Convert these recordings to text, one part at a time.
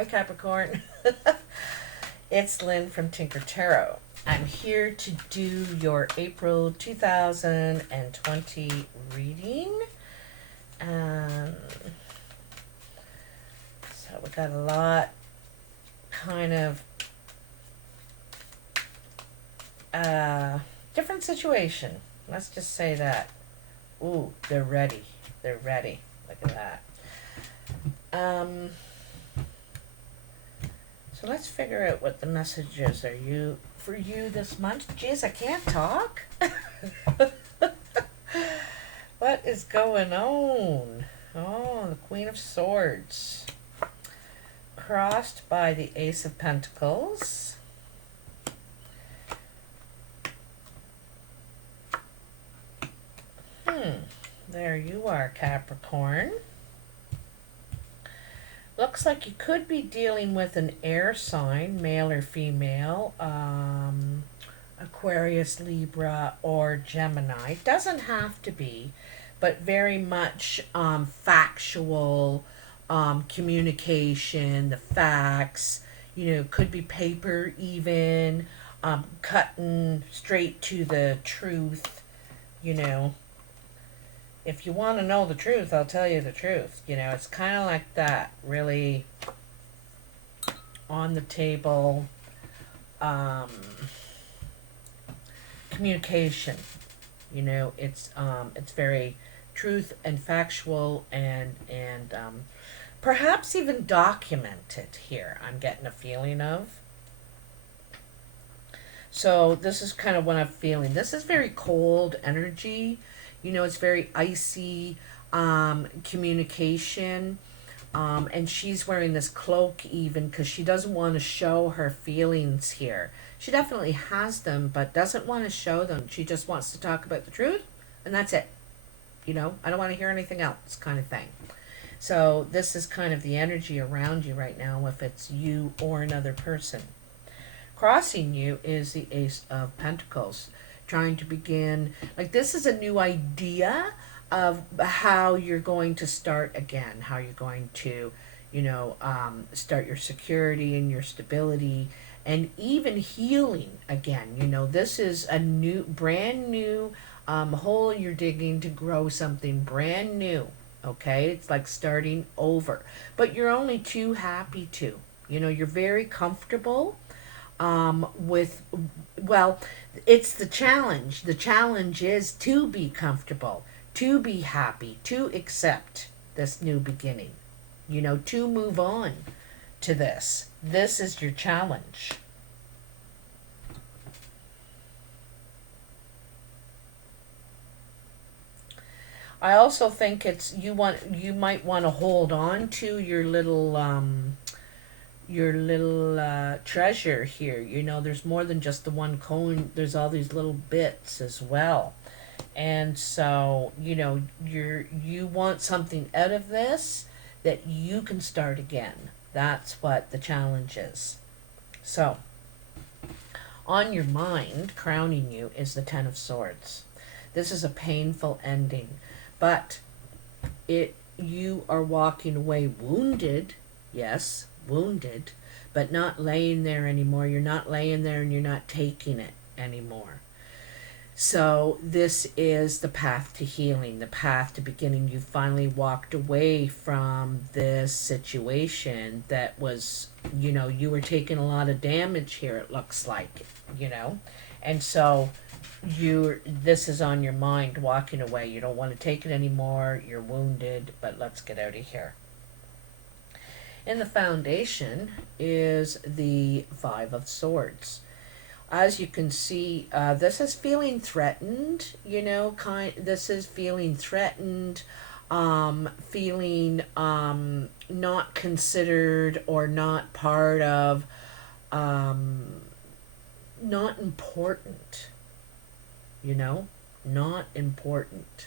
Hi Capricorn. It's Lynn from Tinker Tarot. I'm here to do your April 2020 reading. Um, so we got a lot kind of different situation. Let's just say that. Ooh, they're ready. They're ready. Look at that. So let's figure out what the messages are for you this month. Jeez, I can't talk. What is going on? Oh, the Queen of Swords. Crossed by the Ace of Pentacles. There you are, Capricorn. Looks like you could be dealing with an air sign, male or female, Aquarius, Libra, or Gemini. Doesn't have to be, but very much factual communication, the facts, could be paper even, cutting straight to the truth, If you want to know the truth, I'll tell you the truth. It's kind of like that, really on the table communication. It's very truth and factual and perhaps even documented here. I'm getting a feeling of. So this is kind of what I'm feeling. This is very cold energy. It's very icy communication. And she's wearing this cloak even because she doesn't want to show her feelings here. She definitely has them, but doesn't want to show them. She just wants to talk about the truth, and that's it. I don't want to hear anything else kind of thing. So this is kind of the energy around you right now, if it's you or another person. Crossing you is the Ace of Pentacles. Trying to begin, like this is a new idea of how you're going to start again, how you're going to, start your security and your stability and even healing again. This is a brand new hole you're digging to grow something brand new. Okay, it's like starting over, but you're only too happy to. You're very comfortable it's the challenge. The challenge is to be comfortable, to be happy, to accept this new beginning, to move on to this. This is your challenge. I also think you might want to hold on to your little treasure here. There's more than just the one cone. There's all these little bits as well. And so, you want something out of this that you can start again. That's what the challenge is. So, on your mind, crowning you, is the Ten of Swords. This is a painful ending, but you are walking away wounded, yes, wounded, but not laying there anymore. You're not laying there and you're not taking it anymore. So this is the path to healing, the path to beginning. You finally walked away from this situation that was, you were taking a lot of damage here, it looks like, and so this is on your mind, walking away. You don't want to take it anymore. You're wounded, but let's get out of here. In the foundation is the Five of Swords. As you can see, this is feeling threatened, this is feeling threatened, feeling not considered or not part of, not important, not important.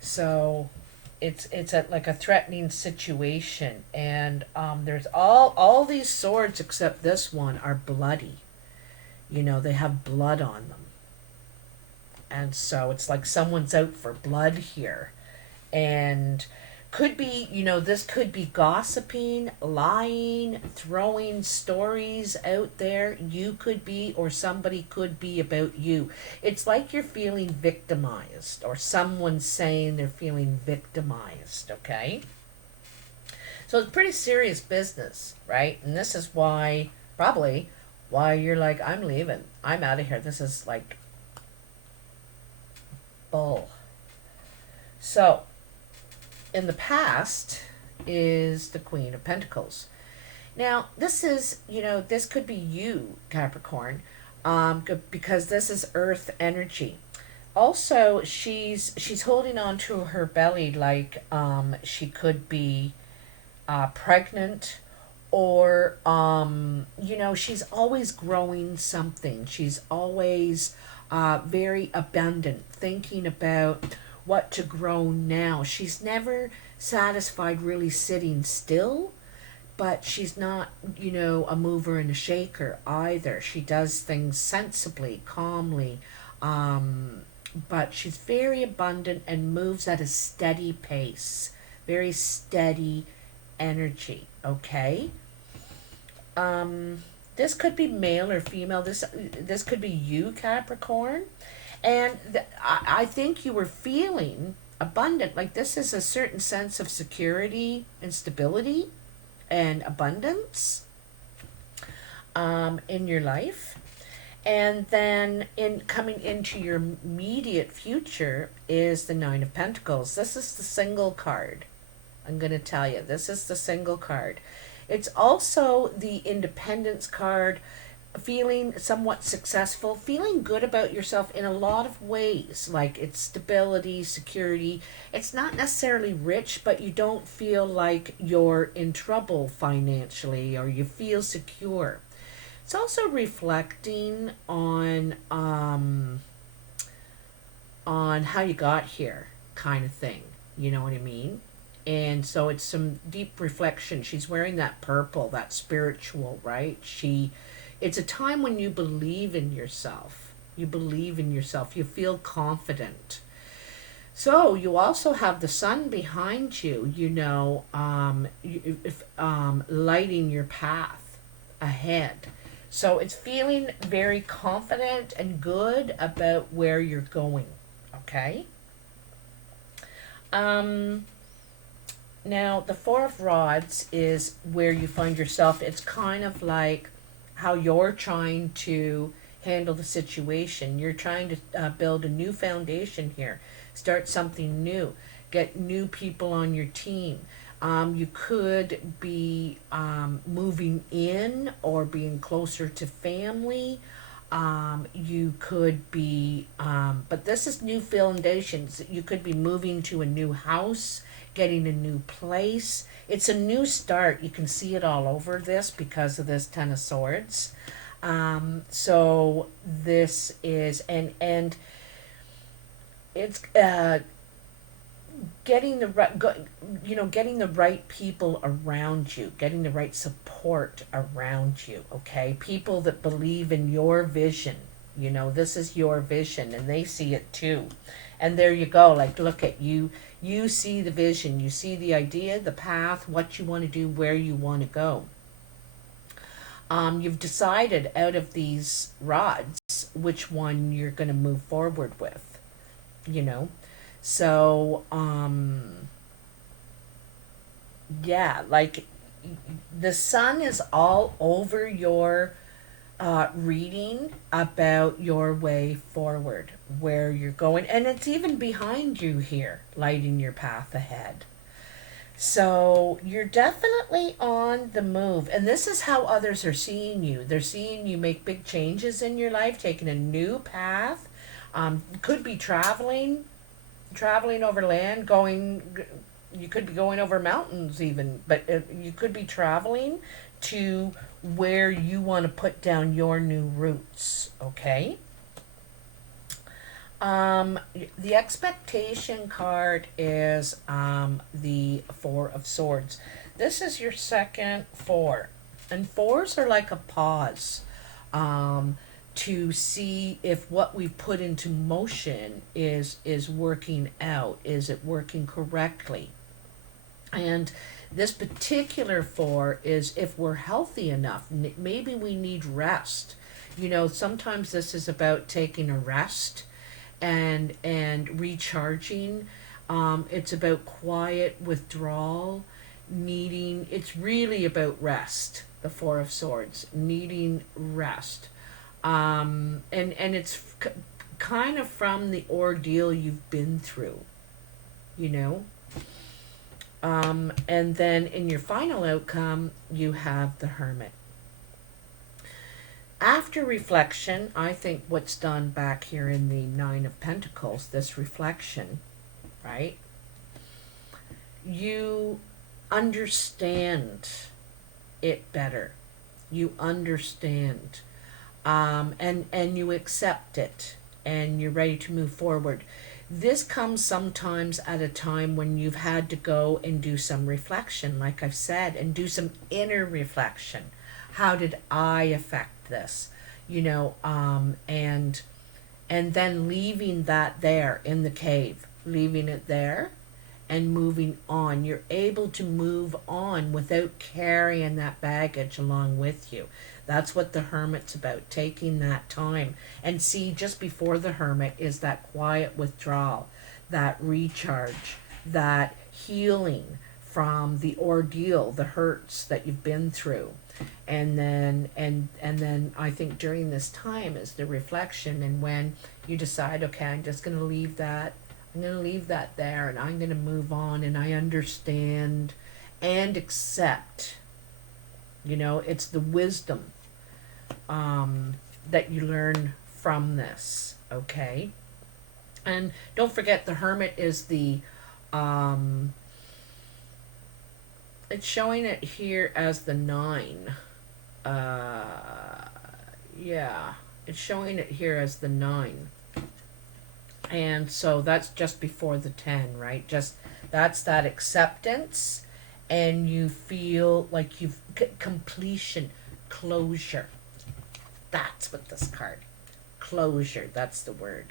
So it's like a threatening situation, and there's all these swords except this one are bloody. They have blood on them, and so it's like someone's out for blood here. And Could be, this could be gossiping, lying, throwing stories out there. You could be, or somebody could be about you. It's like you're feeling victimized, or someone's saying they're feeling victimized, okay? So it's pretty serious business, right? And this is why, probably, why you're like, I'm leaving. I'm out of here. This is like bull. So, in the past is the Queen of Pentacles. Now, this is, this could be you, Capricorn, because this is Earth energy. Also, she's holding on to her belly like she could be pregnant, or she's always growing something. She's always very abundant, thinking about what to grow now. She's never satisfied really sitting still, but she's not, a mover and a shaker either. She does things sensibly, calmly, but she's very abundant and moves at a steady pace, very steady energy, okay? This could be male or female. This could be you, Capricorn. And I think you were feeling abundant. Like, this is a certain sense of security and stability and abundance in your life. And then in coming into your immediate future is the Nine of Pentacles. This is the single card. I'm going to tell you, this is the single card. It's also the independence card, feeling somewhat successful, feeling good about yourself in a lot of ways. Like, it's stability, security. It's not necessarily rich, but you don't feel like you're in trouble financially, or you feel secure. It's also reflecting on how you got here, kind of thing. You know what I mean? And so it's some deep reflection. She's wearing that purple, that spiritual, right? It's a time when you believe in yourself. You believe in yourself. You feel confident. So you also have the sun behind you, lighting your path ahead. So it's feeling very confident and good about where you're going. Okay? Now, the Four of Rods is where you find yourself. It's kind of like how you're trying to handle the situation. You're trying to build a new foundation here, start something new, get new people on your team. You could be moving in or being closer to family. You could be, but this is new foundations. You could be moving to a new house, getting a new place. It's a new start. You can see it all over this because of this Ten of Swords. So this is, and it's getting the right people around you, getting the right support around you. Okay, people that believe in your vision. This is your vision, and they see it too. And there you go. Like, look at you. You see the vision. You see the idea, the path, what you want to do, where you want to go. You've decided out of these rods which one you're going to move forward with. So, yeah, like, the sun is all over your reading about your way forward, where you're going, and it's even behind you here, lighting your path ahead. So you're definitely on the move, and this is how others are seeing you. They're seeing you make big changes in your life, taking a new path. Could be traveling over land, you could be going over mountains even, but you could be traveling to where you want to put down your new roots, okay? The expectation card is the Four of Swords. This is your second four. And fours are like a pause to see if what we've put into motion is working out. Is it working correctly? And this particular 4 is if we're healthy enough, maybe we need rest. Sometimes this is about taking a rest and recharging. It's about quiet withdrawal, needing. It's really about rest. The 4 of Swords, needing rest, and it's kind of from the ordeal you've been through, you know. And then in your final outcome, you have the Hermit. After reflection, I think what's done back here in the Nine of Pentacles, this reflection, right? You understand it better. You understand. And you accept it. And you're ready to move forward. This comes sometimes at a time when you've had to go and do some reflection, like I've said, and do some inner reflection. How did I affect this? And then leaving that there in the cave, leaving it there and moving on. You're able to move on without carrying that baggage along with you. That's what the Hermit's about, taking that time. And see, just before the Hermit is that quiet withdrawal, that recharge, that healing from the ordeal, the hurts that you've been through. And then I think during this time is the reflection, and when you decide, okay, I'm just going to leave that. I'm going to leave that there, and I'm going to move on, and I understand and accept. It's the wisdom that you learn from this, okay? And don't forget, the Hermit is the it's showing it here as the 9. Yeah, it's showing it here as the 9. And so that's just before the 10, right? Just that's that acceptance, and you feel like you've completion, closure. That's what this card, closure, that's the word.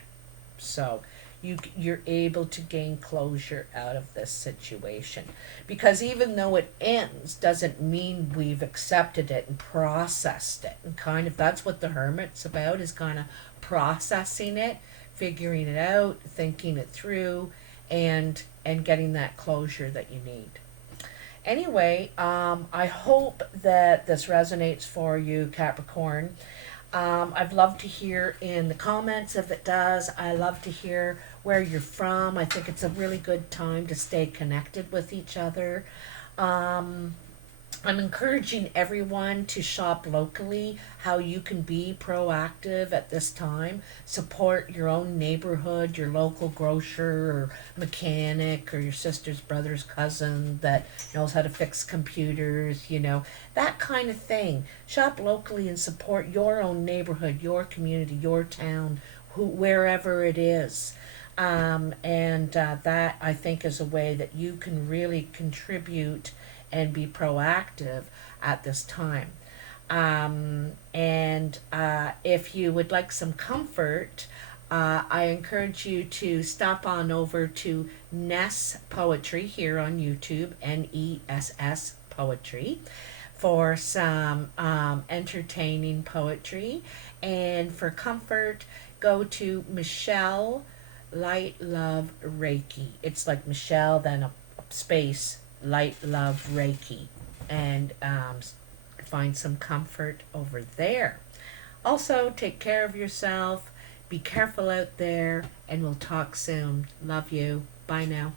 So you're able to gain closure out of this situation, because even though it ends doesn't mean we've accepted it and processed it, and kind of that's what the Hermit's about, is kind of processing it, figuring it out, thinking it through, and getting that closure that you need. Anyway, I hope that this resonates for you, Capricorn. I'd love to hear in the comments if it does. I love to hear where you're from. I think it's a really good time to stay connected with each other. I'm encouraging everyone to shop locally, how you can be proactive at this time. Support your own neighborhood, your local grocer or mechanic, or your sister's brother's cousin that knows how to fix computers, that kind of thing. Shop locally and support your own neighborhood, your community, your town, wherever it is. That, I think, is a way that you can really contribute and be proactive at this time. If you would like some comfort, I encourage you to stop on over to Ness Poetry here on YouTube, Ness Poetry, for some entertaining poetry. And for comfort, go to Michelle Light Love Reiki. It's like Michelle, then a space, Light Love Reiki, and find some comfort over there. Also, take care of yourself. Be careful out there, and we'll talk soon. Love you. Bye now.